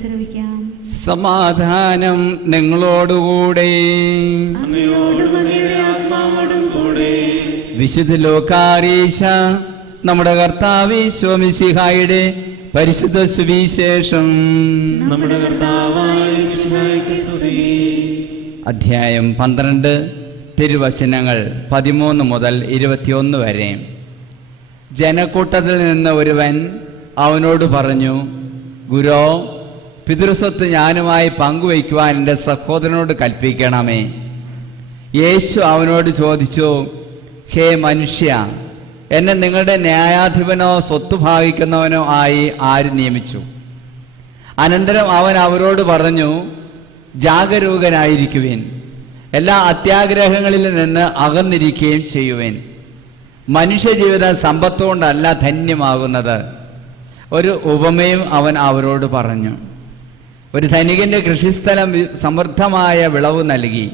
ശ്രവിക്കാം. സമാധാനം നിങ്ങളോടുകൂടെ. വിശുദ്ധ ലൂക്കാരീശ നമ്മുടെ കർത്താവ് ഈശോമിശിഹായുടെ പരിശുദ്ധ സുവിശേഷം. അധ്യായം 12, തിരുവചനങ്ങൾ 13 മുതൽ 21 വരെ. ജനക്കൂട്ടത്തിൽ നിന്ന് ഒരുവൻ അവനോട് പറഞ്ഞു, ഗുരോ, പിതൃസ്വത്ത് ഞാനുമായി പങ്കുവയ്ക്കുവാൻ എൻ്റെ സഹോദരനോട് കൽപ്പിക്കണമേ. യേശു അവനോട് ചോദിച്ചു, ഹേ മനുഷ്യ, എന്നെ നിങ്ങളുടെ ന്യായാധിപനോ സ്വത്ത് ഭാഗിക്കുന്നവനോ ആയി ആര് നിയമിച്ചു? അനന്തരം അവൻ അവരോട് പറഞ്ഞു, ജാഗരൂകനായിരിക്കുവിൻ, എല്ലാ അത്യാഗ്രഹങ്ങളിൽ നിന്ന് അകന്നിരിക്കുകയും ചെയ്യുവിൻ. മനുഷ്യജീവിതം സമ്പത്തുകൊണ്ടല്ല ധന്യമാകുന്നത്. ഒരു ഉപമയും അവൻ അവരോട് പറഞ്ഞു. ഒരു ധനികൻ്റെ കൃഷിസ്ഥലം സമൃദ്ധമായ വിളവ് നൽകി.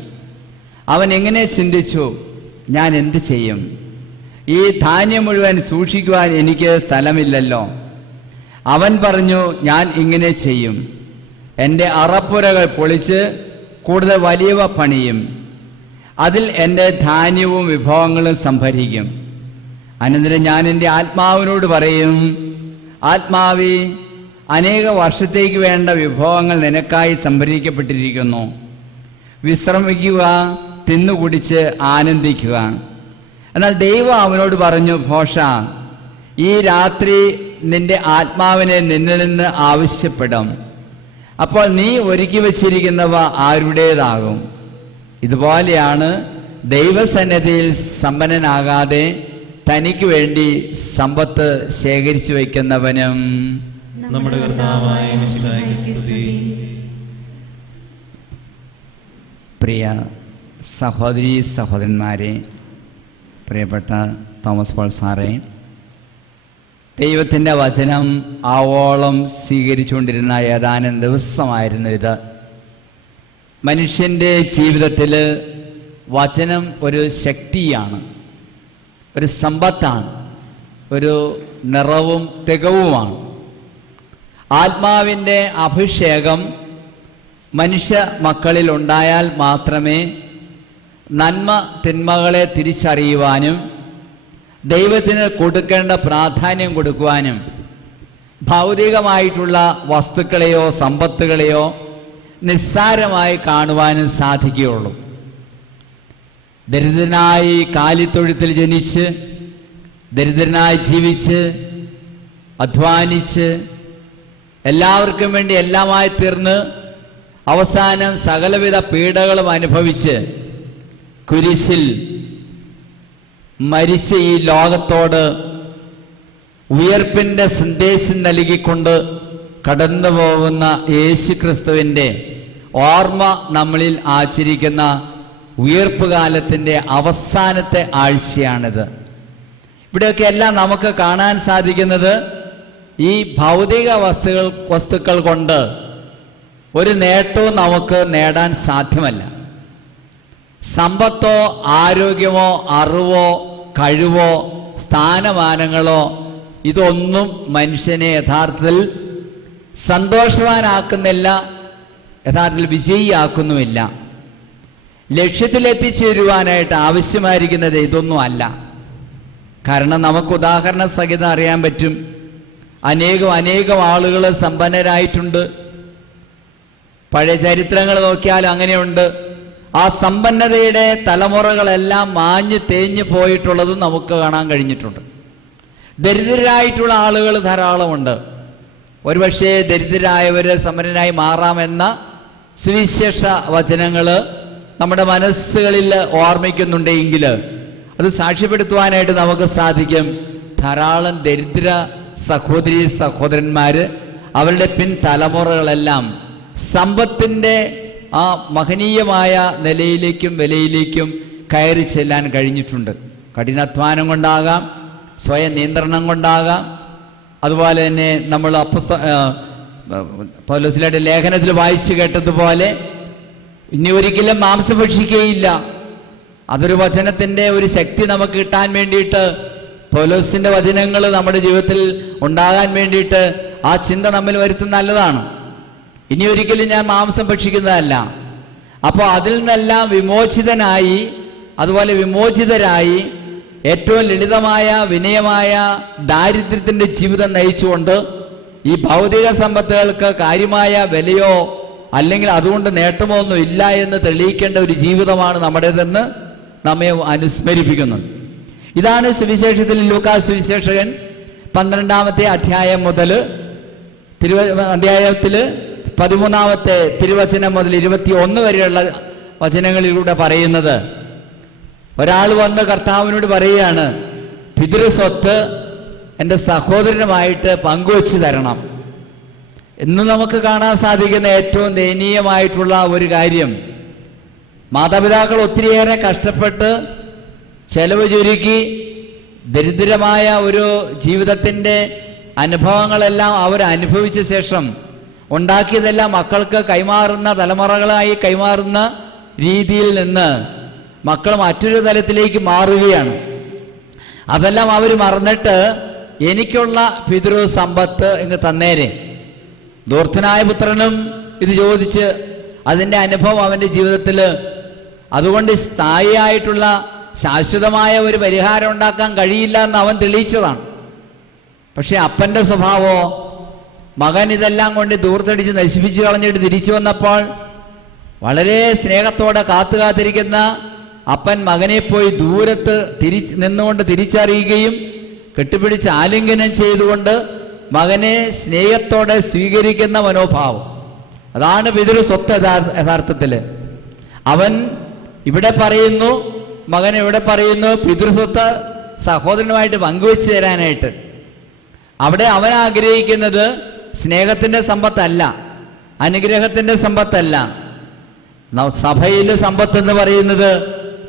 അവൻ എങ്ങനെ ചിന്തിച്ചു, ഞാൻ എന്ത് ചെയ്യും? ഈ ധാന്യം മുഴുവൻ സൂക്ഷിക്കുവാൻ എനിക്ക് സ്ഥലമില്ലല്ലോ. അവൻ പറഞ്ഞു, ഞാൻ ഇങ്ങനെ ചെയ്യും, എൻ്റെ അറപ്പുരകൾ പൊളിച്ച് കൂടുതൽ വലിയവ പണിയും, അതിൽ എൻ്റെ ധാന്യവും വിഭവങ്ങളും സംഭരിക്കും. അനന്തരം ഞാൻ എൻ്റെ ആത്മാവിനോട് പറയും, ആത്മാവേ, അനേക വർഷത്തേക്ക് വേണ്ട വിഭവങ്ങൾ നിനക്കായി സംഭരിക്കപ്പെട്ടിരിക്കുന്നു. വിശ്രമിക്കുക, തിന്നുകുടിച്ച് ആനന്ദിക്കുക. എന്നാൽ ദൈവം അവനോട് പറഞ്ഞു, ഭോഷ, ഈ രാത്രി നിന്റെ ആത്മാവിനെ നിന്നിൽ നിന്ന് ആവശ്യപ്പെടും. അപ്പോൾ നീ ഒരുക്കി വച്ചിരിക്കുന്നവ ആരുടേതാകും? ഇതുപോലെയാണ് ദൈവസന്നിധിയിൽ സമ്പന്നനാകാതെ തനിക്ക് വേണ്ടി സമ്പത്ത് ശേഖരിച്ചു വയ്ക്കുന്നവനും. നമ്മുടെ കർത്താവായ മിശിഹായ്ക്ക് സ്തുതി. പ്രിയ സഹോദരീ സഹോദരന്മാരെ, പ്രിയപ്പെട്ട തോമസ് പോൾ സാറേ, ദൈവത്തിൻ്റെ വചനം ആവോളം സ്വീകരിച്ചുകൊണ്ടിരുന്ന ഏതാനും ദിവസമായിരുന്നു ഇത്. മനുഷ്യൻ്റെ ജീവിതത്തിൽ വചനം ഒരു ശക്തിയാണ്, ഒരു സമ്പത്താണ്, ഒരു നിറവും തികവുമാണ്. ആത്മാവിൻ്റെ അഭിഷേകം മനുഷ്യ മക്കളിൽ ഉണ്ടായാൽ മാത്രമേ നന്മ തിന്മകളെ തിരിച്ചറിയുവാനും ദൈവത്തിന് കൊടുക്കേണ്ട പ്രാധാന്യം കൊടുക്കുവാനും ഭൗതികമായിട്ടുള്ള വസ്തുക്കളെയോ സമ്പത്തുകളെയോ നിസ്സാരമായി കാണുവാനും സാധിക്കുകയുള്ളൂ. ദരിദ്രനായി കാലിത്തൊഴുത്തിൽ ജനിച്ച് ദരിദ്രനായി ജീവിച്ച് അധ്വാനിച്ച് എല്ലാവർക്കും വേണ്ടി എല്ലാമായി തീർന്ന് അവസാനം സകലവിധ പീഡകളും അനുഭവിച്ച് കുരിശിൽ മരിച്ച് ഈ ലോകത്തോട് ഉയർപ്പിൻ്റെ സന്ദേശം നൽകിക്കൊണ്ട് കടന്നു പോകുന്ന യേശു ക്രിസ്തുവിൻ്റെ ഓർമ്മ നമ്മളിൽ ആചരിക്കുന്ന ഉയർപ്പ് കാലത്തിൻ്റെ അവസാനത്തെ ആഴ്ചയാണിത്. ഇവിടെയൊക്കെ എല്ലാം നമുക്ക് കാണാൻ സാധിക്കുന്നത് ഈ ഭൗതിക വസ്തുക്കൾ കൊണ്ട് ഒരു നേട്ടവും നമുക്ക് നേടാൻ സാധ്യമല്ല. സമ്പത്തോ ആരോഗ്യമോ അറിവോ കഴിവോ സ്ഥാനമാനങ്ങളോ ഇതൊന്നും മനുഷ്യനെ യഥാർത്ഥത്തിൽ സന്തോഷവാനാക്കുന്നില്ല, യഥാർത്ഥത്തിൽ വിജയിയാക്കുന്നുമില്ല. ലക്ഷ്യത്തിലെത്തിച്ചേരുവാനായിട്ട് ആവശ്യമായിരിക്കുന്നത് ഇതൊന്നും അല്ല. കാരണം നമുക്ക് ഉദാഹരണ സഹിതം അറിയാൻ പറ്റും, അനേകം ആളുകൾ സമ്പന്നരായിട്ടുണ്ട്. പഴയ ചരിത്രങ്ങൾ നോക്കിയാലും അങ്ങനെയുണ്ട്. ആ സമ്പന്നതയുടെ തലമുറകളെല്ലാം മാഞ്ഞ് തേഞ്ഞു പോയിട്ടുള്ളത് നമുക്ക് കാണാൻ കഴിഞ്ഞിട്ടുണ്ട്. ദരിദ്രരായിട്ടുള്ള ആളുകൾ ധാരാളമുണ്ട്. ഒരുപക്ഷെ ദരിദ്രരായവർ സമ്പന്നരായി മാറാമെന്ന സുവിശേഷ വചനങ്ങൾ നമ്മുടെ മനസ്സുകളിൽ ഓർമ്മിക്കുന്നുണ്ടെങ്കിൽ അത് സാക്ഷ്യപ്പെടുത്തുവാനായിട്ട് നമുക്ക് സാധിക്കും. ധാരാളം ദരിദ്ര സഹോദരീ സഹോദരന്മാർ അവരുടെ പിൻതലമുറകളെല്ലാം സമ്പത്തിൻ്റെ ആ മഹനീയമായ നിലയിലേക്കും വിലയിലേക്കും കയറി ചെല്ലാൻ കഴിഞ്ഞിട്ടുണ്ട്. കഠിനാധ്വാനം കൊണ്ടാകാം, സ്വയം നിയന്ത്രണം കൊണ്ടാകാം. അതുപോലെ തന്നെ നമ്മൾ പൗലോസിന്റെ ലേഖനത്തിൽ വായിച്ചു കേട്ടതുപോലെ ഇനി ഒരിക്കലും മാംസം ഭക്ഷിക്കുകയില്ല. അതൊരു വചനത്തിൻ്റെ ഒരു ശക്തി നമുക്ക് കിട്ടാൻ വേണ്ടിയിട്ട്, പൗലോസിൻ്റെ വചനങ്ങൾ നമ്മുടെ ജീവിതത്തിൽ ഉണ്ടാകാൻ വേണ്ടിയിട്ട് ആ ചിന്ത നമ്മിൽ വരുത്തുന്ന നല്ലതാണ്. ഇനി ഒരിക്കലും ഞാൻ മാംസം ഭക്ഷിക്കുന്നതല്ല. അപ്പോൾ അതിൽ നിന്നെല്ലാം വിമോചിതനായി, അതുപോലെ വിമോചിതരായി ഏറ്റവും ലളിതമായ വിനയമായ ദാരിദ്ര്യത്തിൻ്റെ ജീവിതം നയിച്ചുകൊണ്ട് ഈ ഭൗതിക സമ്പത്തുകൾക്ക് കാര്യമായ വിലയോ അല്ലെങ്കിൽ അതുകൊണ്ട് നേട്ടമോ ഒന്നും ഇല്ല എന്ന് തെളിയിക്കേണ്ട ഒരു ജീവിതമാണ് നമ്മുടേതെന്ന് നമ്മെ അനുസ്മരിപ്പിക്കുന്നു. ഇതാണ് സുവിശേഷത്തിൽ ലൂക്കാസ് സുവിശേഷകൻ 12-ാമത്തെ അധ്യായം മുതൽ അധ്യായത്തിൽ 13-ാമത്തെ തിരുവചനം മുതൽ 21 വരെയുള്ള വചനങ്ങളിലൂടെ പറയുന്നത്. ഒരാൾ വന്ന് കർത്താവിനോട് പറയുകയാണ്, പിതൃസ്വത്ത് എൻ്റെ സഹോദരനുമായിട്ട് പങ്കുവെച്ച് തരണം. ഇന്ന് നമുക്ക് കാണാൻ സാധിക്കുന്ന ഏറ്റവും ദയനീയമായിട്ടുള്ള ഒരു കാര്യം, മാതാപിതാക്കൾ ഒത്തിരിയേറെ കഷ്ടപ്പെട്ട് ചെലവ് ചുരുക്കി ദരിദ്രമായ ഒരു ജീവിതത്തിൻ്റെ അനുഭവങ്ങളെല്ലാം അവർ അനുഭവിച്ച ശേഷം ഉണ്ടാക്കിയതെല്ലാം മക്കൾക്ക് കൈമാറുന്ന തലമുറകളായി കൈമാറുന്ന രീതിയിൽ നിന്ന് മക്കൾ മറ്റൊരു തലത്തിലേക്ക് മാറുകയാണ്. അതെല്ലാം അവർ മറന്നിട്ട് എനിക്കുള്ള പിതൃ സമ്പത്ത് ഇങ്ങ് തന്നേരെ. ധൂർത്തനായ പുത്രനും ഇത് ചോദിച്ച് അതിൻ്റെ അനുഭവം അവൻ്റെ ജീവിതത്തിൽ, അതുകൊണ്ട് സ്ഥായിയായിട്ടുള്ള ശാശ്വതമായ ഒരു പരിഹാരം ഉണ്ടാക്കാൻ കഴിയില്ല എന്ന് അവൻ തെളിയിച്ചതാണ്. പക്ഷെ അപ്പൻ്റെ സ്വഭാവമോ, മകൻ ഇതെല്ലാം കൊണ്ട് ദൂർത്തടിച്ച് നശിപ്പിച്ചു കളഞ്ഞിട്ട് തിരിച്ചു വന്നപ്പോൾ വളരെ സ്നേഹത്തോടെ കാത്തിരിക്കുന്ന അപ്പൻ മകനെ പോയി ദൂരത്ത് നിന്നുകൊണ്ട് തിരിച്ചറിയുകയും കെട്ടിപ്പിടിച്ച് ആലിംഗനം ചെയ്തുകൊണ്ട് മകനെ സ്നേഹത്തോടെ സ്വീകരിക്കുന്ന മനോഭാവം, അതാണ് പിതൃസ്വത്ത്. യഥാർത്ഥത്തിൽ അവൻ ഇവിടെ പറയുന്നു, മകൻ ഇവിടെ പറയുന്നു പിതൃസ്വത്ത് സഹോദരനുമായിട്ട് പങ്കുവെച്ച് തരാനായിട്ട്. അവിടെ അവൻ ആഗ്രഹിക്കുന്നത് സ്നേഹത്തിൻ്റെ സമ്പത്തല്ല, അനുഗ്രഹത്തിൻ്റെ സമ്പത്തല്ല. സഭയിൽ സമ്പത്തെന്ന് പറയുന്നത്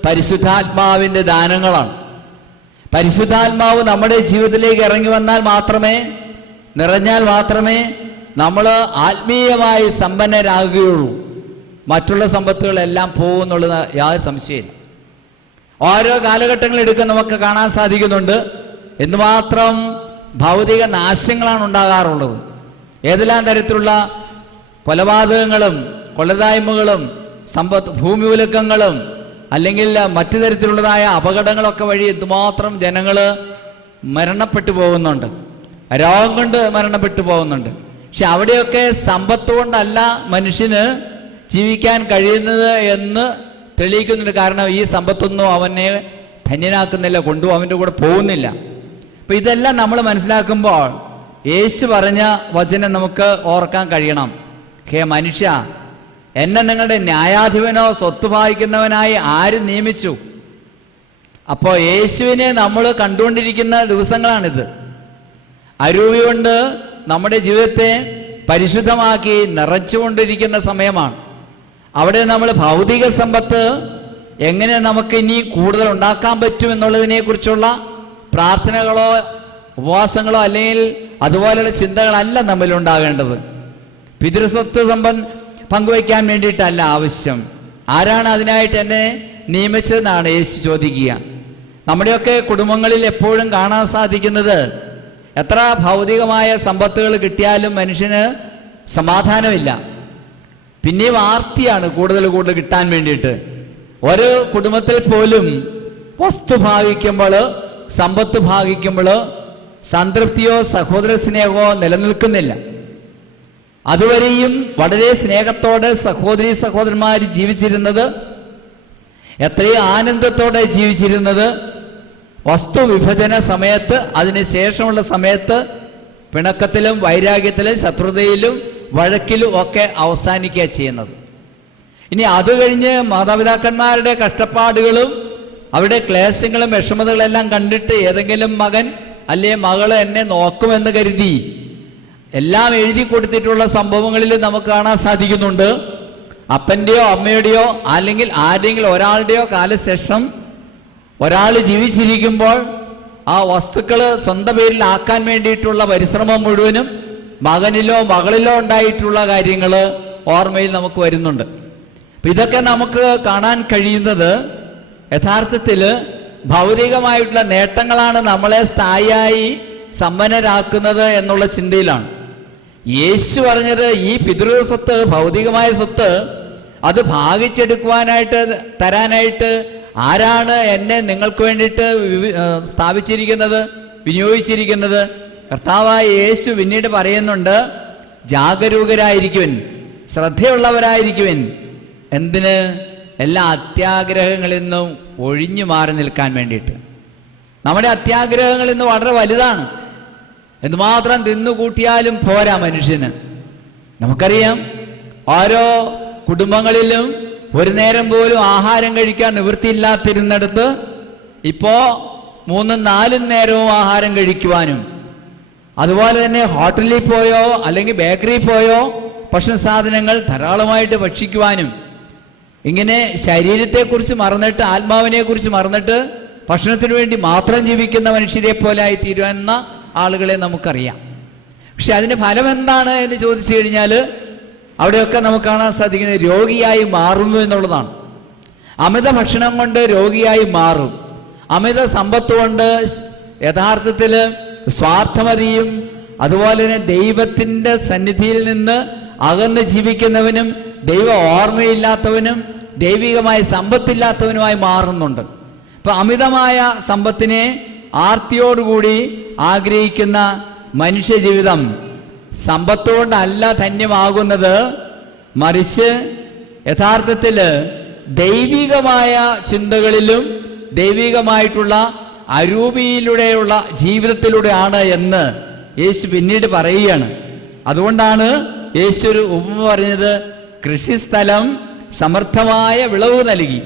പരിശുദ്ധാത്മാവിൻ്റെ ദാനങ്ങളാണ്. പരിശുദ്ധാത്മാവ് നമ്മുടെ ജീവിതത്തിലേക്ക് ഇറങ്ങി വന്നാൽ മാത്രമേ, നിറഞ്ഞാൽ മാത്രമേ നമ്മൾ ആത്മീയമായി സമ്പന്നരാകുകയുള്ളൂ. മറ്റുള്ള സമ്പത്തുകളെല്ലാം പോകുന്നുള്ളത് യാതൊരു സംശയമില്ല. ഓരോ കാലഘട്ടങ്ങളെടുക്കാൻ നമുക്ക് കാണാൻ സാധിക്കുന്നുണ്ട് എന്തുമാത്രം ഭൗതിക നാശങ്ങളാണ് ഉണ്ടാകാറുള്ളത്. ഏതെല്ലാം തരത്തിലുള്ള കൊലപാതകങ്ങളും കൊള്ളതായ്മകളും ഭൂമികുലുക്കങ്ങളും അല്ലെങ്കിൽ മറ്റു തരത്തിലുള്ളതായ അപകടങ്ങളൊക്കെ വഴി എന്തുമാത്രം ജനങ്ങൾ മരണപ്പെട്ടു പോകുന്നുണ്ട്, രോഗം കൊണ്ട് മരണപ്പെട്ടു പോകുന്നുണ്ട്. പക്ഷെ അവിടെയൊക്കെ സമ്പത്ത് കൊണ്ടല്ല മനുഷ്യന് ജീവിക്കാൻ കഴിയുന്നത് എന്ന് തെളിയിക്കുന്നുണ്ട്. കാരണം ഈ സമ്പത്തൊന്നും അവനെ ധന്യനാക്കുന്നില്ല, അവൻ്റെ കൂടെ പോകുന്നില്ല. അപ്പം ഇതെല്ലാം നമ്മൾ മനസ്സിലാക്കുമ്പോൾ യേശു പറഞ്ഞ വചനം നമുക്ക് ഓർക്കാൻ കഴിയണം. ഹേ മനുഷ്യ, എന്നെ നിങ്ങളുടെ ന്യായാധിപനോ സ്വത്ത് ഭാഗിക്കുന്നവനായി ആര് നിയമിച്ചു? അപ്പോൾ യേശുവിനെ നമ്മൾ കണ്ടുകൊണ്ടിരിക്കുന്ന ദിവസങ്ങളാണിത്. അരൂപി കൊണ്ട് നമ്മുടെ ജീവിതത്തെ പരിശുദ്ധമാക്കി നിറച്ചുകൊണ്ടിരിക്കുന്ന സമയമാണ്. അവിടെ നമ്മൾ ഭൗതിക സമ്പത്ത് എങ്ങനെ നമുക്ക് ഇനി കൂടുതൽ ഉണ്ടാക്കാൻ പറ്റും എന്നുള്ളതിനെ കുറിച്ചുള്ള പ്രാർത്ഥനകളോ ഉപവാസങ്ങളോ അല്ലെങ്കിൽ അതുപോലെയുള്ള ചിന്തകളല്ല നമ്മളുണ്ടാകേണ്ടത്. പിതൃസ്വത്ത് പങ്കുവയ്ക്കാൻ വേണ്ടിയിട്ടല്ല ആവശ്യം. ആരാണ് അതിനായിട്ട് എന്നെ നിയമിച്ചതെന്നാണ് യേശു ചോദിക്കുക. നമ്മുടെയൊക്കെ കുടുംബങ്ങളിൽ എപ്പോഴും കാണാൻ സാധിക്കുന്നത്, എത്ര ഭൗതികമായ സമ്പത്തുകൾ കിട്ടിയാലും മനുഷ്യന് സമാധാനമില്ല. പിന്നെയും ആർത്തിയാണ് കൂടുതൽ കിട്ടാൻ വേണ്ടിയിട്ട്. ഒരു കുടുംബത്തിൽ പോലും വസ്തു ഭാഗിക്കുമ്പോൾ, സമ്പത്ത് ഭാഗിക്കുമ്പോൾ സംതൃപ്തിയോ സഹോദര സ്നേഹമോ നിലനിൽക്കുന്നില്ല. അതുവരെയും വളരെ സ്നേഹത്തോടെ സഹോദരന്മാർ ജീവിച്ചിരുന്നത്, എത്രയും ആനന്ദത്തോടെ ജീവിച്ചിരുന്നത്, വസ്തു വിഭജന സമയത്ത് അതിനുശേഷമുള്ള സമയത്ത് പിണക്കത്തിലും വൈരാഗ്യത്തിലും ശത്രുതയിലും വഴക്കിലും ഒക്കെ അവസാനിക്കുക ചെയ്യുന്നത്. ഇനി അത് കഴിഞ്ഞ് മാതാപിതാക്കന്മാരുടെ കഷ്ടപ്പാടുകളും അവരുടെ ക്ലേശങ്ങളും വിഷമതകളെല്ലാം കണ്ടിട്ട് ഏതെങ്കിലും മകൻ അല്ലെ മകള് എന്നെ നോക്കുമെന്ന് കരുതി എല്ലാം എഴുതി കൊടുത്തിട്ടുള്ള സംഭവങ്ങളിൽ നമുക്ക് കാണാൻ സാധിക്കുന്നുണ്ട്. അപ്പൻ്റെയോ അമ്മയുടെയോ അല്ലെങ്കിൽ ആരുടെയെങ്കിലും ഒരാളുടെയോ കാലശേഷം ഒരാൾ ജീവിച്ചിരിക്കുമ്പോൾ ആ വസ്തുക്കൾ സ്വന്തം പേരിൽ ആക്കാൻ വേണ്ടിയിട്ടുള്ള പരിശ്രമം മുഴുവനും മകനിലോ മകളിലോ ഉണ്ടായിട്ടുള്ള കാര്യങ്ങൾ ഓർമ്മയിൽ നമുക്ക് വരുന്നുണ്ട്. അപ്പം ഇതൊക്കെ നമുക്ക് കാണാൻ കഴിയുന്നത് യഥാർത്ഥത്തിൽ ഭൗതികമായിട്ടുള്ള നേട്ടങ്ങളാണ് നമ്മളെ സ്ഥായിയായി സമ്പന്നരാക്കുന്നത് എന്നുള്ള ചിന്തയിലാണ്. യേശു പറഞ്ഞത് ഈ പിതൃ സ്വത്ത്, ഭൗതികമായ സ്വത്ത്, അത് ഭാഗിച്ചെടുക്കുവാനായിട്ട് തരാനായിട്ട് ആരാണ് എന്നെ നിങ്ങൾക്ക് വേണ്ടിയിട്ട് സ്ഥാപിച്ചിരിക്കുന്നത്, വിനിയോഗിച്ചിരിക്കുന്നത്? കർത്താവായ യേശു പിന്നീട് പറയുന്നുണ്ട്, ജാഗരൂകരായിരിക്കുവൻ, ശ്രദ്ധയുള്ളവരായിരിക്കുവൻ. എന്തിന്? എല്ലാ അത്യാഗ്രഹങ്ങളിൽ നിന്നും ഒഴിഞ്ഞു മാറി നിൽക്കാൻ വേണ്ടിയിട്ട്. നമ്മുടെ അത്യാഗ്രഹങ്ങൾ ഇന്ന് വളരെ വലുതാണ്. എന്തുമാത്രം തിന്നുകൂട്ടിയാലും പോരാ മനുഷ്യന്. നമുക്കറിയാം, ഓരോ കുടുംബങ്ങളിലും ഒരു നേരം പോലും ആഹാരം കഴിക്കാൻ നിവൃത്തിയില്ലാത്തിരുന്നിടത്ത് ഇപ്പോൾ 3-4 നേരവും ആഹാരം കഴിക്കുവാനും, അതുപോലെ തന്നെ ഹോട്ടലിൽ പോയോ അല്ലെങ്കിൽ ബേക്കറിയിൽ പോയോ ഭക്ഷണ സാധനങ്ങൾ ധാരാളമായിട്ട് ഭക്ഷിക്കുവാനും, ഇങ്ങനെ ശരീരത്തെക്കുറിച്ച് മറന്നിട്ട് ആത്മാവിനെക്കുറിച്ച് മറന്നിട്ട് ഭക്ഷണത്തിന് വേണ്ടി മാത്രം ജീവിക്കുന്ന മനുഷ്യരെ പോലെ ആയിത്തീരുന്ന ആളുകളെ നമുക്കറിയാം. പക്ഷെ അതിൻ്റെ ഫലം എന്താണ് എന്ന് ചോദിച്ചു കഴിഞ്ഞാൽ അവിടെയൊക്കെ നമുക്ക് കാണാൻ സാധിക്കുന്നത് രോഗിയായി മാറുന്നു എന്നുള്ളതാണ്. അമിത ഭക്ഷണം കൊണ്ട് രോഗിയായി മാറും. അമിത സമ്പത്ത് കൊണ്ട് യഥാർത്ഥത്തിൽ സ്വാർത്ഥമതിയും അതുപോലെ തന്നെ ദൈവത്തിൻ്റെ സന്നിധിയിൽ നിന്ന് അകന്ന് ജീവിക്കുന്നവനും ദൈവ ഓർമ്മയില്ലാത്തവനും ദൈവികമായ സമ്പത്തില്ലാത്തവനുമായി മാറുന്നുണ്ട്. ഇപ്പം അമിതമായ സമ്പത്തിനെ ആർത്തിയോടുകൂടി ആഗ്രഹിക്കുന്ന മനുഷ്യ ജീവിതം സമ്പത്തുകൊണ്ടല്ല ധന്യമാകുന്നത്, മറിച്ച് യഥാർത്ഥത്തിൽ ദൈവികമായ ചിന്തകളിലും ദൈവികമായിട്ടുള്ള അരൂപിയിലൂടെയുള്ള ജീവിതത്തിലൂടെയാണ് എന്ന് യേശു പിന്നീട് പറയുകയാണ്. അതുകൊണ്ടാണ് യേശു ഒരു ഉപമ പറഞ്ഞത്, കൃഷിസ്ഥലം സമർത്ഥമായ വിളവ് നൽകി.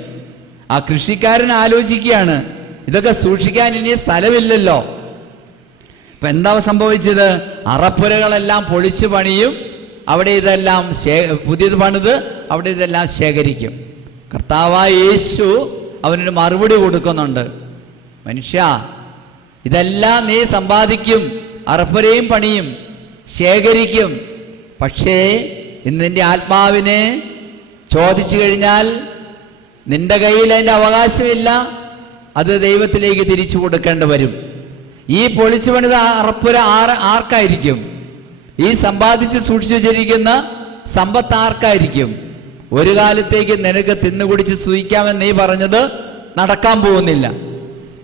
ആ കൃഷിക്കാരൻ ആലോചിക്കുകയാണ്, ഇതൊക്കെ സൂക്ഷിക്കാൻ ഇനി സ്ഥലമില്ലല്ലോ. ഇപ്പം എന്താ സംഭവിച്ചത്? അറപ്പുരകളെല്ലാം പൊളിച്ചു പണിയും, അവിടെ ഇതെല്ലാം പുതിയത് പണിത് അവിടെ ഇതെല്ലാം ശേഖരിക്കും. കർത്താവായ യേശു അവനൊരു മറുപടി കൊടുക്കുന്നുണ്ട്, മനുഷ്യ, ഇതെല്ലാം നീ സമ്പാദിക്കും, അറപ്പുരയും പണിയും ശേഖരിക്കും, പക്ഷേ ഇന്ന് നിന്റെ ആത്മാവിനെ ചോദിച്ചു കഴിഞ്ഞാൽ നിന്റെ കയ്യിൽ അതിൻ്റെ അവകാശമില്ല, അത് ദൈവത്തിലേക്ക് തിരിച്ചു കൊടുക്കേണ്ടി വരും. ഈ പൊളിച്ചു പണിത അറപ്പുര ആർക്കായിരിക്കും? ഈ സമ്പാദിച്ച് സൂക്ഷിച്ചു വെച്ചിരിക്കുന്ന സമ്പത്ത് ആർക്കായിരിക്കും? ഒരു കാലത്തേക്ക് നിനക്ക് തിന്നുകുടിച്ച് സൂഹിക്കാമെന്ന് നീ പറഞ്ഞത് നടക്കാൻ പോകുന്നില്ല.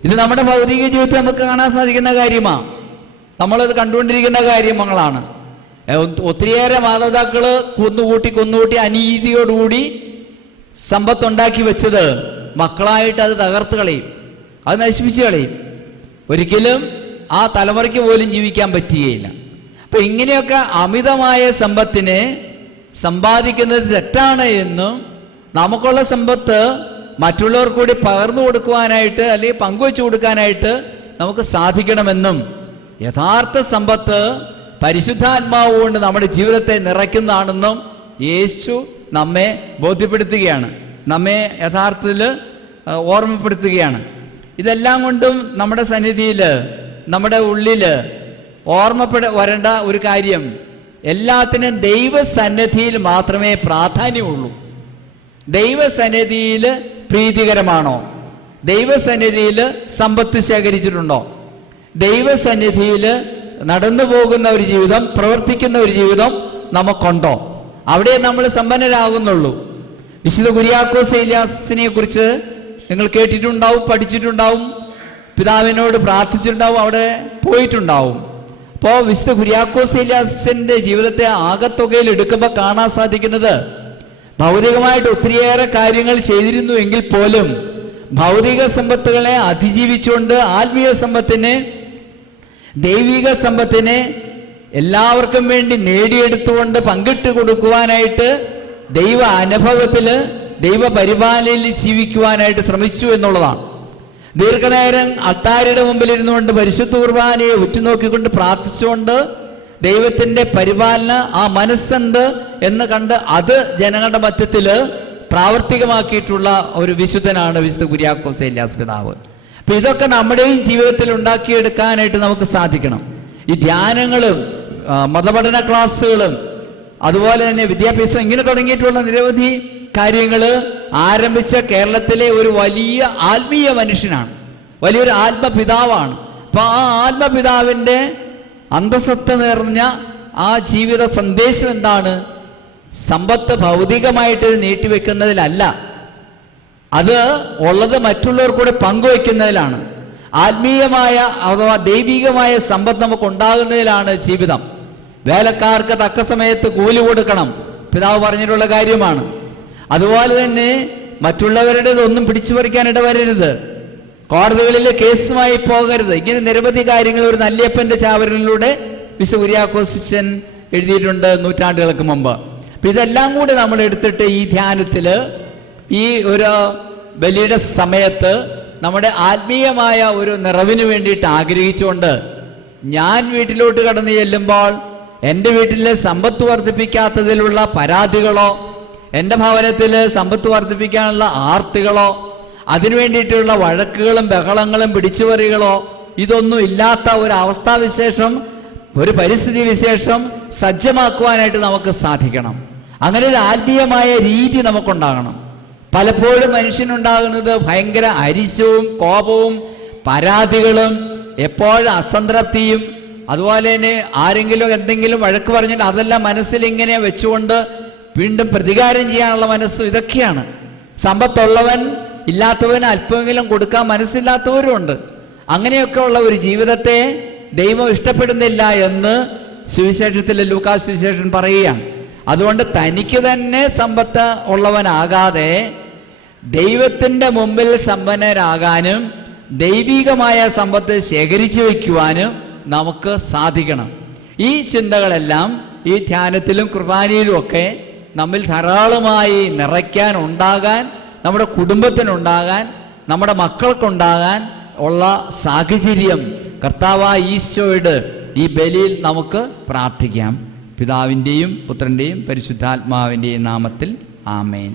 ഇത് നമ്മുടെ ഭൗതിക ജീവിതത്തിൽ നമുക്ക് കാണാൻ സാധിക്കുന്ന കാര്യമാണ്. നമ്മളത് കണ്ടുകൊണ്ടിരിക്കുന്ന കാര്യങ്ങളാണ്. ഒത്തിരിയേറെ മാതാപിതാക്കൾ കുന്നുകൂട്ടി അനീതിയോടുകൂടി സമ്പത്തുണ്ടാക്കി വെച്ചത് മക്കളായിട്ട് അത് തകർത്ത് കളയും, അത് നശിപ്പിച്ച് കളയും. ഒരിക്കലും ആ തലമുറയ്ക്ക് പോലും ജീവിക്കാൻ പറ്റുകയില്ല. അപ്പം ഇങ്ങനെയൊക്കെ അമിതമായ സമ്പത്തിനെ സമ്പാദിക്കുന്നത് തെറ്റാണ് എന്നും നമുക്കുള്ള സമ്പത്ത് മറ്റുള്ളവർ കൂടി പകർന്നു കൊടുക്കുവാനായിട്ട് അല്ലെങ്കിൽ പങ്കുവെച്ചു കൊടുക്കാനായിട്ട് നമുക്ക് സാധിക്കണമെന്നും യഥാർത്ഥ സമ്പത്ത് പരിശുദ്ധാത്മാവ് കൊണ്ട് നമ്മുടെ ജീവിതത്തെ നിറയ്ക്കുന്നതാണെന്നും യേശു നമ്മെ ബോധ്യപ്പെടുത്തുകയാണ്, നമ്മെ യഥാർത്ഥത്തിൽ ഓർമ്മപ്പെടുത്തുകയാണ്. ഇതെല്ലാം കൊണ്ടും നമ്മുടെ സന്നിധിയിൽ, നമ്മുടെ ഉള്ളിൽ വരേണ്ട ഒരു കാര്യം, എല്ലാത്തിനും ദൈവസന്നിധിയിൽ മാത്രമേ പ്രാധാന്യമുള്ളൂ. ദൈവസന്നിധിയിൽ പ്രീതികരമാണോ? ദൈവസന്നിധിയിൽ സമ്പത്ത് ശേഖരിച്ചിട്ടുണ്ടോ? ദൈവസന്നിധിയിൽ നടന്നു പോകുന്ന ഒരു ജീവിതം, പ്രവർത്തിക്കുന്ന ഒരു ജീവിതം നമുക്കുണ്ടോ? അവിടെ നമ്മൾ സമ്പന്നരാകുന്നുള്ളൂ. വിശുദ്ധ കുര്യാക്കോസ് ഏലിയാസിനെ കുറിച്ച് നിങ്ങൾ കേട്ടിട്ടുണ്ടാവും, പഠിച്ചിട്ടുണ്ടാവും, പിതാവിനോട് പ്രാർത്ഥിച്ചിട്ടുണ്ടാവും, അവിടെ പോയിട്ടുണ്ടാവും. അപ്പോൾ വിശുദ്ധ കുര്യാക്കോസ് ഏലിയാസിന്റെ ജീവിതത്തെ ആകത്തുകയിൽ എടുക്കുമ്പോൾ കാണാൻ സാധിക്കുന്നത്, ഭൗതികമായിട്ട് ഒത്തിരിയേറെ കാര്യങ്ങൾ ചെയ്തിരുന്നു എങ്കിൽ പോലും ഭൗതിക സമ്പത്തുകളെ അതിജീവിച്ചുകൊണ്ട് ആത്മീയ സമ്പത്തിനെ, ദൈവിക സമ്പത്തിനെ എല്ലാവർക്കും വേണ്ടി നേടിയെടുത്തുകൊണ്ട് പങ്കിട്ട് കൊടുക്കുവാനായിട്ട് ദൈവ അനുഭവത്തിൽ, ദൈവ പരിപാലനയിൽ ജീവിക്കുവാനായിട്ട് ശ്രമിച്ചു എന്നുള്ളതാണ്. ദീർഘനേരം അൾത്താരയുടെ മുമ്പിൽ ഇരുന്നുകൊണ്ട് പരിശുദ്ധ കുർബാനയെ ഉറ്റുനോക്കിക്കൊണ്ട് പ്രാർത്ഥിച്ചുകൊണ്ട് ദൈവത്തിൻ്റെ പരിപാലന ആ മനസ്സുണ്ട് എന്ന് കണ്ട് അത് ജനങ്ങളുടെ മധ്യത്തിൽ പ്രാവർത്തികമാക്കിയിട്ടുള്ള ഒരു വിശുദ്ധനാണ് വിശുദ്ധ കുര്യാക്കോസ് ഏലിയാസ് പിതാവ്. അപ്പം ഇതൊക്കെ നമ്മുടെയും ജീവിതത്തിൽ ഉണ്ടാക്കിയെടുക്കാനായിട്ട് നമുക്ക് സാധിക്കണം. ഈ ധ്യാനങ്ങളും മതപഠന ക്ലാസ്സുകളും അതുപോലെ തന്നെ വിദ്യാഭ്യാസം, ഇങ്ങനെ തുടങ്ങിയിട്ടുള്ള നിരവധി കാര്യങ്ങൾ ആരംഭിച്ച കേരളത്തിലെ ഒരു വലിയ ആത്മീയ മനുഷ്യനാണ്, വലിയൊരു ആത്മപിതാവാണ്. അപ്പോൾ ആ ആത്മപിതാവിൻ്റെ അന്തസത്ത നിറഞ്ഞ ആ ജീവിത സന്ദേശം എന്താണ്? സമ്പത്ത് ഭൗതികമായിട്ട് നീട്ടിവെക്കുന്നതിലല്ല, അത് ഉള്ളത് മറ്റുള്ളവർ കൂടെ പങ്കുവെക്കുന്നതിലാണ്. ആത്മീയമായ അഥവാ ദൈവികമായ സമ്പത്ത് നമുക്ക് ഉണ്ടാകുന്നതിലാണ് ജീവിതം. വേലക്കാർക്ക് തക്ക സമയത്ത് കൂലി കൊടുക്കണം, പിതാവ് പറഞ്ഞിട്ടുള്ള കാര്യമാണ്. അതുപോലെ തന്നെ മറ്റുള്ളവരുടേതൊന്നും പിടിച്ചു പറിക്കാൻ ഇടവരരുത്, കോടതികളിൽ കേസുമായി പോകരുത്. ഇങ്ങനെ നിരവധി കാര്യങ്ങൾ ഒരു നല്ലിയപ്പൻ്റെ ചാവരനിലൂടെ വിശുദ്ധ കുര്യാക്കോസച്ചൻ എഴുതിയിട്ടുണ്ട് നൂറ്റാണ്ടുകൾക്ക് മുമ്പ്. അപ്പം ഇതെല്ലാം കൂടി നമ്മൾ എടുത്തിട്ട് ഈ ധ്യാനത്തിൽ, ഈ ഒരു ബലിയുടെ സമയത്ത് നമ്മുടെ ആത്മീയമായ ഒരു നിറവിന് വേണ്ടിയിട്ട് ആഗ്രഹിച്ചുകൊണ്ട്, ഞാൻ വീട്ടിലോട്ട് കടന്നു ചെല്ലുമ്പോൾ എൻ്റെ വീട്ടിൽ സമ്പത്ത് വർദ്ധിപ്പിക്കാത്തതിലുള്ള പരാതികളോ, എൻ്റെ ഭവനത്തിൽ സമ്പത്ത് വർദ്ധിപ്പിക്കാനുള്ള ആർത്തികളോ, അതിനു വേണ്ടിയിട്ടുള്ള വഴക്കുകളും ബഹളങ്ങളും പിടിച്ചുപറികളോ ഇതൊന്നും ഇല്ലാത്ത ഒരു അവസ്ഥാവിശേഷം, ഒരു പരിസ്ഥിതി വിശേഷം സജ്ജമാക്കുവാനായിട്ട് നമുക്ക് സാധിക്കണം. അങ്ങനെ ഒരു ആത്മീയമായ രീതി നമുക്കുണ്ടാകണം. പലപ്പോഴും മനുഷ്യനുണ്ടാകുന്നത് ഭയങ്കര അരിശവും കോപവും പരാതികളും എപ്പോഴും അസംതൃപ്തിയും, അതുപോലെ തന്നെ ആരെങ്കിലും എന്തെങ്കിലും വഴക്ക് പറഞ്ഞിട്ട് അതെല്ലാം മനസ്സിൽ ഇങ്ങനെ വെച്ചുകൊണ്ട് വീണ്ടും പ്രതികാരം ചെയ്യാനുള്ള മനസ്സും ഇതൊക്കെയാണ്. സമ്പത്തുള്ളവൻ ഇല്ലാത്തവന് അല്പമെങ്കിലും കൊടുക്കാൻ മനസ്സില്ലാത്തവരുമുണ്ട്. അങ്ങനെയൊക്കെ ഉള്ള ഒരു ജീവിതത്തെ ദൈവം ഇഷ്ടപ്പെടുന്നില്ല എന്ന് സുവിശേഷത്തിൽ ലൂക്കാസ് സുവിശേഷൻ പറയുകയാണ്. അതുകൊണ്ട് തനിക്ക് തന്നെ സമ്പത്ത് ഉള്ളവനാകാതെ ദൈവത്തിൻ്റെ മുമ്പിൽ സമ്പന്നരാകാനും ദൈവികമായ സമ്പത്ത് ശേഖരിച്ചു വയ്ക്കുവാനും നമുക്ക് സാധിക്കണം. ഈ ചിന്തകളെല്ലാം ഈ ധ്യാനത്തിലും കുർബാനയിലും ഒക്കെ നമ്മിൽ ധാരാളമായി നിറയ്ക്കാൻ, ഉണ്ടാകാൻ, നമ്മുടെ കുടുംബത്തിനുണ്ടാകാൻ, നമ്മുടെ മക്കൾക്കുണ്ടാകാൻ ഉള്ള സാഹചര്യം കർത്താവായ ഈശോയുടെ ഈ ബലിയിൽ നമുക്ക് പ്രാർത്ഥിക്കാം. പിതാവിൻ്റെയും പുത്രൻ്റെയും പരിശുദ്ധാത്മാവിൻ്റെയും നാമത്തിൽ ആമേൻ.